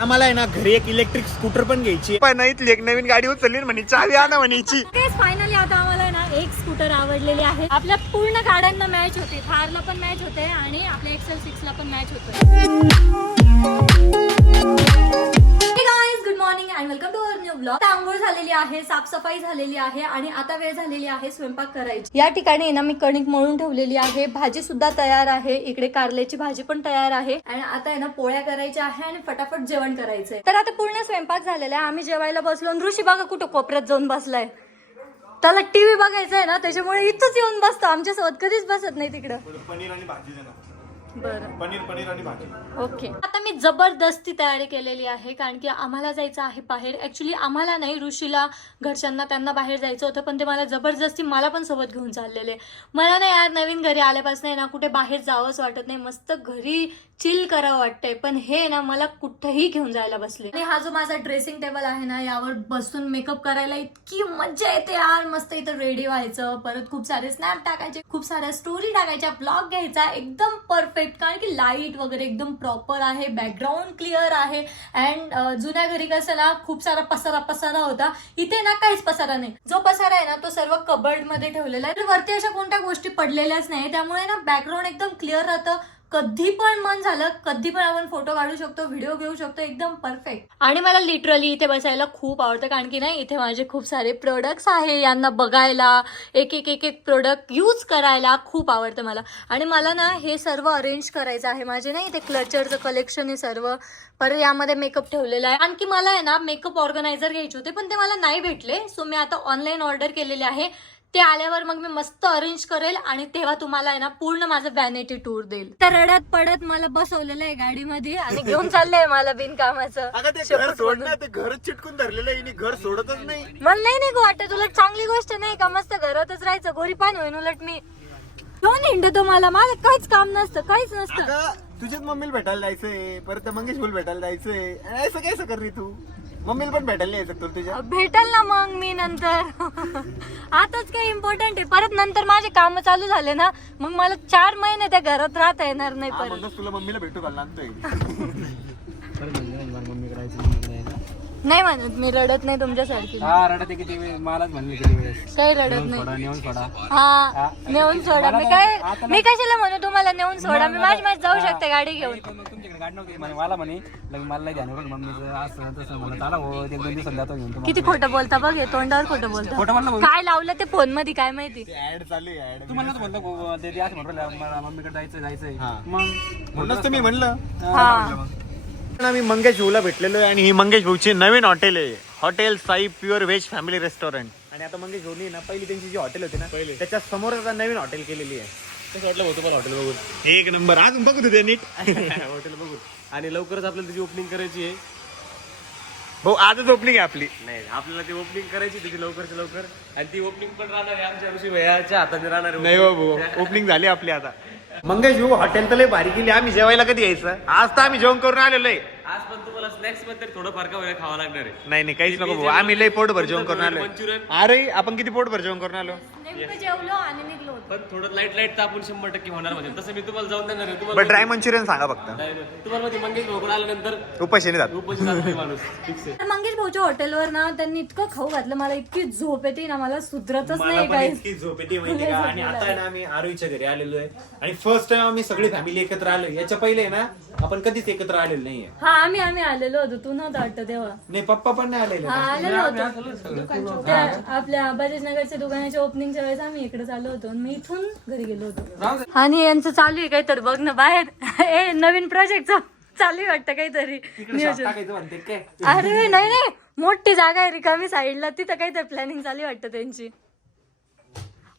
आम्हाला आहे ना घरी एक इलेक्ट्रिक स्कूटर पण घ्यायची पण नाही, इथली एक नवीन गाडी उचलली म्हणे चावी आणा म्हणायची. फायनली आता आम्हाला ना एक स्कूटर आवडलेली आहे. आपल्या पूर्ण गाड्यांना मॅच होते, थारला पण मॅच होते आणि आपल्या XL6 ला पण मॅच होते. Good morning and welcome to our new blog. आंघोळ झालेली आहे, साफसफाई झालेली आहे आणि आता वेळ झालेली आहे स्वयंपाक करायची. या ठिकाणी ना मी कणिक मळून ठेवलेली आहे, भाजी सुद्धा तयार आहे, इकडे कारल्याची भाजी पण तयार आहे आणि आता आहे ना पोळ्या करायच्या आहे आणि फटाफट जेवण करायचंय. तर आता पूर्ण स्वयंपाक झालेला आहे, आम्ही जेवायला बसलो. ऋषी बघा कुठं कोपऱ्यात जाऊन बसलाय, त्याला टीव्ही बघायचा आहे ना, त्याच्यामुळे इथंच येऊन बसतो, आमच्यासोबत कधीच बसत नाही तिकडं. पनीर आणि भाजी देणार. बरं, पनीर आणि भाजी. ओके. आता मी जबरदस्ती तयारी केलेली आहे कारण की आम्हाला जायचं आहे बाहेर. ऍक्च्युली आम्हाला नाही, ऋषीला घरच्यांना त्यांना बाहेर जायचं होतं, पण ते मला जबरदस्ती मला पण सोबत घेऊन चाललेले. मला नाही यार, नवीन घरी आल्यापासून ना कुठे बाहेर जावंच वाटत नाही, मस्त घरी चिल करावं वाटतंय, पण हे ना मला कुठेही घेऊन जायला बसले. आणि हा जो माझा ड्रेसिंग टेबल आहे ना, यावर बसून मेकअप करायला इतकी मजा येते यार. मस्त इथं रेडी व्हायचं, परत खूप सारे स्नॅप टाकायचे, खूप साऱ्या स्टोरी टाकायच्या, ब्लॉग घ्यायचा, एकदम परफेक्ट. कारण की लाईट वगैरे एकदम प्रॉपर आहे, बॅकग्राऊंड क्लिअर आहे. अँड जुन्या घरी कसं ना खूप सारा पसारा होता, इथे ना काहीच पसारा नाही. जो पसारा आहे ना तो सर्व कबर्ड मध्ये ठेवलेला आहे. वरती अशा कोणत्या गोष्टी पडलेल्याच नाही, त्यामुळे ना बॅकग्राऊंड एकदम क्लिअर राहतं. कधी पण मन झालं कधी पण आपण फोटो काढू शकतो, व्हिडिओ घेऊ शकतो, एकदम परफेक्ट. आणि मला लिटरली इथे बसायला खूप आवडतं कारण की नाही इथे माझे खूप सारे प्रोडक्ट्स आहे, यांना बघायला, एक एक प्रोडक्ट यूज करायला खूप आवडतं मला. आणि मला ना हे सर्व अरेंज करायचं आहे. माझे नाही इथे क्लचरचं कलेक्शन आहे सर्व, परत यामध्ये मेकअप ठेवलेला आहे. आणखी मला आहे ना मेकअप ऑर्गनायझर घ्यायचे होते पण ते मला नाही भेटले, सो मी आता ऑनलाईन ऑर्डर केलेले आहे. ते आल्यावर मग मी मस्त अरेंज करेल आणि तेव्हा तुम्हाला आहे ना पूर्ण माझं व्हॅनिटी टूर देईल. तर रडत पडत मला बसवलेलं आहे गाडीमध्ये आणि घेऊन चाललंय मला बिनकामाचं. ते घर चिटकून धरलेलं आहे, घर सोडतच नाही. मला नाही गो वाटत, उलट चांगली गोष्ट नाही का, मस्त घरातच राहायचं, गोरी पाणी होईल. उलट मी घेऊन हिंडतो, मला माझं काहीच काम नसतं, काहीच नसतं. तुझ्याच मम्मीला भेटायला जायचंय, परत मंगेश भाऊला भेटायला जायचंय, असं काय कर रे तू? मम्मीला पण भेटायला यायचं तुझ्या? भेटेल ना मग मी नंतर. आताच काही इम्पॉर्टंट आहे, परत नंतर माझे काम चालू झाले ना मग मला 4 महिने त्या घरात राहता येणार नाही. परत तुला मम्मीला भेटू घाल लागतोय. नाही म्हणत मी, रडत नाही तुमच्यासारखी. रडत किती वेळ मलाच म्हणले किती वेळेस. काही रडत नाही. नेऊन सोडा. हा नेऊन सोडा. मी कशाला म्हणू तुम्हाला नेऊन सोडा, मी माझी जाऊ शकते गाडी घेऊन. तुमच्याकडे गाडी नव्हती मला म्हणे मला नाही ध्यान मम्मीचं असं तसं म्हणत आला हो, 1-2 दिवसात जातो घेऊन. किती खोटं बोलता बघ, हे तोंडावर खोटं बोलता. खोटं म्हणलं काय लावलं ते फोन मध्ये काय माहिती. ऍड चालू आहे. तू म्हणलं म्हणतो ते असं म्हणतो मला मम्मीकडे जायचंय. मग म्हणूनच तुम्ही म्हणलं. हा मी मंगेश भाऊला भेटलेलो आहे आणि ही मंगेश भाऊची नवीन हॉटेल आहे, hotel Sai pure veg family restaurant. आणि आता मंगेश भाऊनी ना पहिली त्यांची जी हॉटेल होती ना त्याच्या समोर आता नवीन हॉटेल केलेली आहे. कसं वाटलं होतं मला हॉटेल बघून? एक नंबर. आज बघू तुझे नीट हॉटेल बघून. आणि लवकरच आपल्याला त्याची ओपनिंग करायची आहे भाऊ, आजच ओपनिंग आहे आपली. नाही, आपल्याला ती ओपनिंग करायची त्याची लवकरच्या लवकर. आणि ती ओपनिंग पण राहणार आहे आमच्या ऋषी भैयाच्या हाताने राहणार आहे. नाही भाऊ, ओपनिंग झाली आपली आता. मंगेश भाऊ हॉटेल तर लय भारी केली. आम्ही जेवायला कधी यायचं? आज तर आम्ही जेवण करून आलेलो आहे. आज पण तुम्हाला स्नॅक्स मध्ये थोडं फार का वेळ खावा लागणार आहे. नाही काहीच नको भाऊ, आम्ही लय पोटभर जेवण करून आलो. अरे आपण किती पोटभर जेवण करून आलो. नेमकं जेवलो आणि निघलो. पण थोडं लाईट तर आपण 100% होणार म्हणजे. तसं मी तुम्हाला जाऊन देणार आहे. बट तुम्हाला ड्राय मंचुरियन सांगा फक्त. तुम्हाला मध्ये मंगेश भाऊ आल्यानंतर उपाशी नाही जात. उपाशी जात नाही माणूस. फिक्स आहे. तर मंगेश भाऊच्या हॉटेलवर ना त्यांनी इतकं खाऊ घातलं, मला इतकी झोप येते ना, मला सुधरतच नाही काही. इतकी झोप येते माहिती का. आणि आता आहे ना आम्ही आरोहीच्या घरी आलेलो आहे आणि फर्स्ट टाइम आम्ही सगळी फॅमिली एकत्र आलो. याच्या पहिले ना आपण कधीच एकत्र आलेलो नाहीये. हा आम्ही आलेलो होतो, तू नव्हतं वाटतं तेव्हा. नाही, पप्पा पण नाही आलेले. हा आलेलो होतो, त्या आपल्या बजाज नगरच्या दुकानाच्या ओपनिंगच्या वेळेस आम्ही इकडे चाललो होतो, मी इथून घरी गेलो होतो. आणि यांचं चालू आहे काहीतरी बघ ना बाहेर. ए नवीन प्रोजेक्ट चालू आहे वाटतं काहीतरी नियोजन. अरे नाही, मोठी जागा आहे रिकामी साईडला, तिथं काहीतरी प्लॅनिंग चालू वाटतं त्यांची.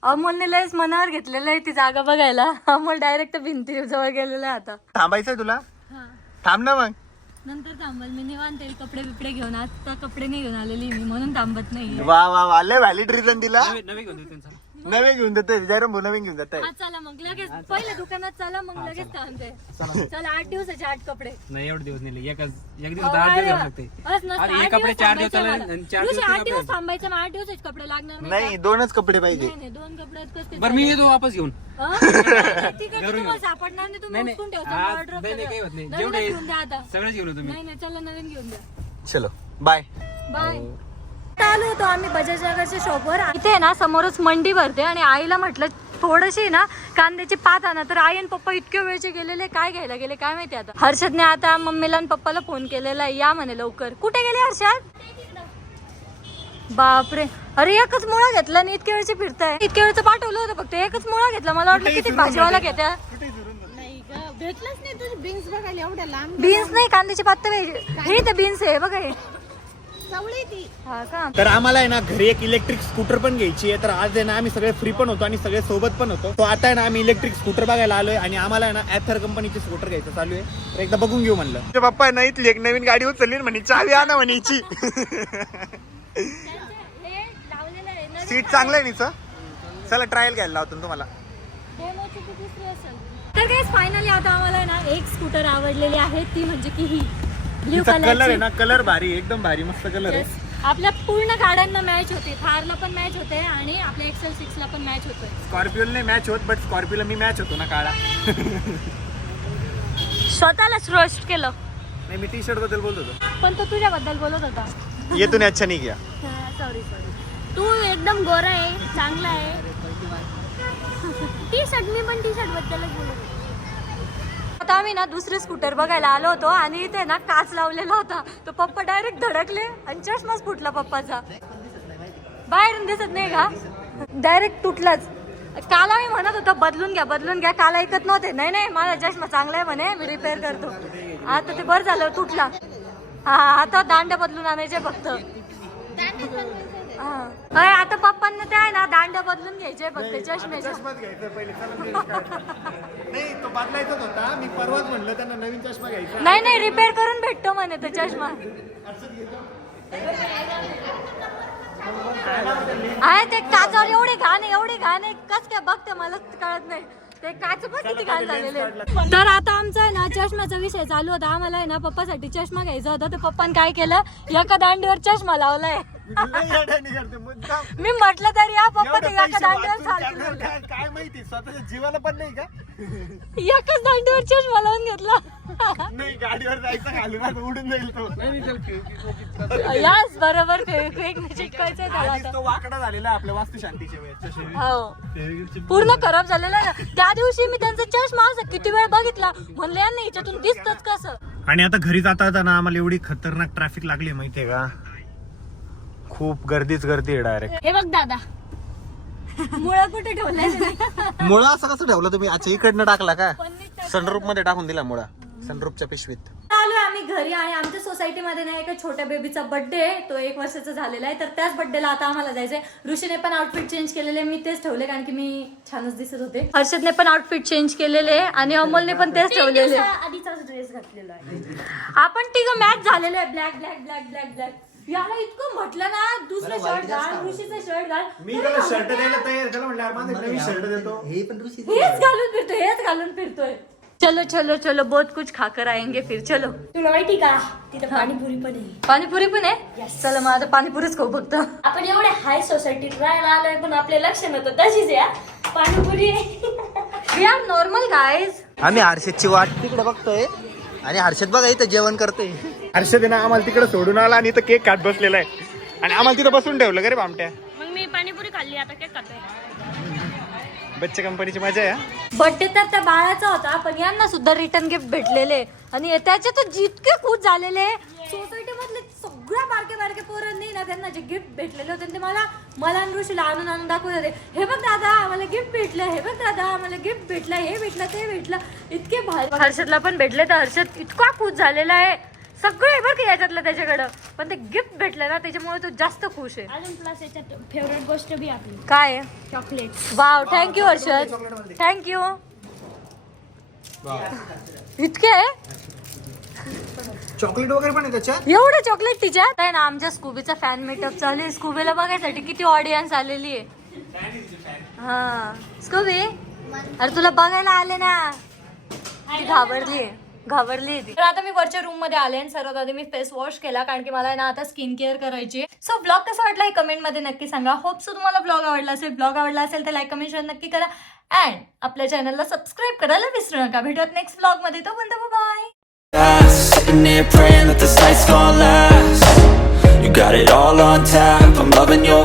अमोलने लयच मनावर घेतलेलं आहे ती जागा बघायला. अमोल डायरेक्ट भिंती जवळ गेलेला आहे आता. थांबायचंय तुला? थांब ना मग. नंतर थांबल, मी निवांत कपडे बिपडे घेऊन. आता कपडे नाही घेऊन आलेली मी, म्हणून थांबत नाही. वा लय व्हॅलिड रिझन दिला. नवी घेऊन त्यांचा नवे घेऊन देते जयराम भाऊ, नवीन घेऊन देते. हा चला मग लगेच पहिल्या दुकानात चला मग लगेच थांबते. चला 8 दिवसाचे 8 कपडे. नाही एवढे दिवस नेले एक दिवस अहो, 8 दिवस आहे. घ्यावं लागते. बस नसतं, आणि 8 हे कपडे दिवस 4 दिवस थांबायचं चालेल मला. आणि 4 ऋषी, दिवस 8 दिवस थांबायचं मग 8 दिवसाचे कपडे लागणार नाही 2च कपडे पाहिजे. नाही 2 कपड्यात कसं बरं मी येतो वापस घेऊन. ठीक आहे तुम्हाला सापडणार नाही तुम्ही नाही, उचलून ठेवता हा, wardrobe नाही, काही होत नाही. सगळं. जेवढे- नवीनच घेऊन द्या आता. सगळंच घेऊन येतो मी. नाही चला नवीन घेऊन द्या. चलो बाय. बाय. आलो होतो आम्ही बजाज नगरच्या शॉपवर. इथे ना समोरच मंडी भरते आणि आईला म्हटलं थोडीशी ना कांद्याची पात आणा, तर आई आणि पप्पा इतके वेळचे गेलेले, काय घ्यायला गेले काय माहिती. आता हर्षदने आता मम्मीला आणि पप्पाला फोन केलेला आहे, या म्हणे लवकर. कुठे गेले हर्षद? बापरे, अरे एकच मुळा घेतला आणि इतके वेळचे फिरताय. इतके वेळचं पाठवलं होतं फक्त एकच मुळा घेतला. मला वाटलं किती भाजीवाला घेत्या. भेटलंच नाही तुझी बीन्स बघायला एवढ्या लांब बीन्स नाही कांद्याची पात हे तर बीन्स आहे बघा हे. चवळी ती. हा का? तर आम्हाला आहे ना घरी एक इलेक्ट्रिक स्कूटर पण घ्यायची आहे. तर आज आहे ना आम्ही सगळे फ्री पण होतो आणि सगळे सोबत पण होतो. तो आता आहे ना आम्ही इलेक्ट्रिक स्कूटर बघायला आलोय आणि आम्हाला आहे ना ॲथर कंपनीची स्कूटर घ्यायचं चालू आहे. तर एकदा बघून घेऊ म्हणलं. तुझे पप्पा आहे ना इथली एक नवीन गाडी उचलली म्हणे, चावी आणा म्हणे हिची. सीट चांगलं आहे नीचं. चला ट्रायल घ्यायला लावतो ना तुम्हाला. तर गाइस फायनली आता आम्हाला ना एक स्कूटर आवडलेली आहे, ती म्हणजे की ही ब्ल्यू कलर आहे कलर. ना, कलर भारी, एकदम भारी मस्त कलर आहे. आपल्या पूर्ण गाड्यांना मॅच होते. थारला पण मॅच होते आणि आपल्या XL6 ला पण मॅच होतोय. स्कॉर्पिओला नाही मॅच होत, बट स्कॉर्पिओला मी मॅच होतो ना काळा. स्वतःलाच रोस्ट केलं. नाही मी टी शर्ट बद्दल बोलत होतो. पण तो तुझ्याबद्दल बोलत होता. ये तूने अच्छा नहीं किया. सॉरी तू एकदम गोरा आहे, चांगला आहे. टी शर्ट मी पण टी शर्ट बद्दलच बोलत होते. आता आम्ही ना दुसरे स्कूटर बघायला आलो होतो आणि इथे ना काच लावलेला होता. तो पप्पा डायरेक्ट धडकले आणि चष्माच फुटला पप्पाचा. बाहेरून दिसत नाही का? डायरेक्ट तुटलाच. काल आम्ही म्हणत होतो बदलून घ्या, काल ऐकत नव्हते. नाही नाही माझा चष्मा चांगला आहे म्हणे, मी रिपेअर करतो. आता ते बरं झालं तुटला. हा आता दांड्या बदलून आणायचे फक्त. आता पप्पांना ते आहे ना दांड्या बदलून घ्यायचे फक्त चष्म्याच्या. नाही तो बदलायचाच होता. मी परवाच म्हणलं त्यांना नवीन चष्मा घ्यायचा. नाही रिपेअर करून भेटतो म्हणे तो चष्मा. आहे ते काचावर एवढी घाण आहे कस काय बघते मला कळत नाही. ते काच पण किती घाण झालेले. तर आता आमचा आहे ना चष्म्याचा विषय चालू होता. आम्हाला आहे ना पप्पासाठी चष्मा घ्यायचा होता. तर पप्पाने काय केलं, एका दांडीवर चष्मा लावलाय. मी म्हटलं तरी या पप्पा ते एका दांडीवर चालतील. काय माहिती स्वतःच्या जीवाला पण नाही का. एकाच दांडीवर चष्मा लावून घेतला. नाही गाडीवर जायचं घालून आता उडून जाईल तो. याच बरोबर फेविक्विक चिटकायचंय त्याला आता. तो वाकडा झालेला आहे आपल्या वास्तुशांतीच्या वेळेस. हो पूर्ण खराब झालेला ना. त्या दिवशी मी त्यांचा चष्मा असा किती वेळ बघितला, म्हणलं यांना हिच्यातून दिसतच कसं. आणि आता घरी जाता ना आम्हाला एवढी खतरनाक ट्रॅफिक लागली माहितीये का. खूप गर्दीच गर्दी आहे डायरेक्ट. हे बघ दादा मुळा कुठे ठेवलाय. मुळा असं कसं ठेवलं तुम्ही? अच्छा इकडनं टाकला का? सनरूफ मध्ये टाकून दिला मुळा, सनरूफच्या पिशवीत. आलोय आम्ही घरी आणि आमच्या सोसायटीमध्ये ना एका छोट्या बेबीचा बर्थडे आहे. तो 1 वर्षाचा झालेला आहे. तर त्याच बर्थडेला आता आम्हाला जायचंय. ऋषीने पण आउटफिट चेंज केलेले, मी तेच ठेवले कारण की मी छानच दिसत होते. हर्षदने पण आउटफिट चेंज केलेले आणि अमोलने पण तेच ठेवलेले. आधीचाच ड्रेस घातलेला आहे. आपण तिघं मॅच झालेलो आहे. Black black black black black. याला इतकं म्हटलं ना दुसरं शर्ट घाल, ऋषीचं शर्ट घाल. मी त्याला शर्ट द्यायला तयार. त्याला म्हटलं यार माझं नवीन शर्ट देतो. हेच घालून फिरतोय. चलो चलो चलो बहुत कुछ खाकर आएंगे फिर. चलो तुला माहिती का तिथं पाणीपुरी पण आहे. पाणीपुरी पण आहे. चला मग आता पाणीपुरीच खाऊ फक्त. आपण एवढे हाय सोसायटीत राहायला आलोय पण आपले लक्ष नव्हतं तशीच या panipuri. We are normal guys. आम्ही हर्षदची वाट तिकडे बघतोय आणि हर्षद बघा इथं जेवण करतोय. हर्षद ना आम्हाला तिकडे सोडून आला आणि इथं केक काट बसलेला आहे आणि आम्हाला तिथं बसून ठेवलं. अरे बामट्या, मग मी पाणीपुरी खाल्ली आता केक खातोय. बच्चे कंपनीची मजा आहे. बर्थडे तर त्या बाळाचा होता पण यांना सुद्धा रिटर्न गिफ्ट भेटलेले आणि त्याचे तर जितके खुश झालेले. सोसायटी मधले सगळ्या बारके पोरांनी ना त्यांना जे गिफ्ट भेटलेले होते ते मला आणि ऋषीला आणून दाखवत होते. हे बघ दादा आम्हाला गिफ्ट भेटलं, हे बघ दादा आम्हाला गिफ्ट भेटलं, हे भेटलं ते भेटलं. इतके भारी. हर्षदला पण भेटले तर हर्षद इतका खुश झालेला आहे. सगळे बरं का याच्यातलं त्याच्याकडं, पण ते गिफ्ट भेटलं ना त्याच्यामुळे तो जास्त खुश आहे. अजून प्लस याच्यात फेवरेट गोष्ट बी आपली काय आहे? Chocolate. Wow thank you Harshad, thank you. इतके चॉकलेट वगैरे पण आहे त्याच्यात. एवढं चॉकलेट तिच्यात आहे ना. आमच्या स्कूबीचा फॅन मीटअप चालू आहे. स्कूबीला बघायसाठी किती ऑडियन्स आलेली आहे. हा स्कूबी अरे तुला बघायला आले ना ती घाबरली ती. तर आता मी वरच्या रूम मध्ये आले आणि सर्वात आधी मी फेस वॉश केला कारण की मला ना आता स्किन केअर करायची. सो ब्लॉग कसा वाटला हे कमेंट मध्ये नक्की सांगा. होप सो तुम्हाला ब्लॉग आवडला असेल. ब्लॉग आवडला असेल तर लाईक कमेंट शेअर नक्की करा अँड आपल्या चॅनलला सबस्क्राईब करायला विसरू नका. भेटूयात नेक्स्ट ब्लॉग मध्ये. तोपर्यंत bye. Sitting here praying that this night's gonna last. You got it all on tap, I'm loving your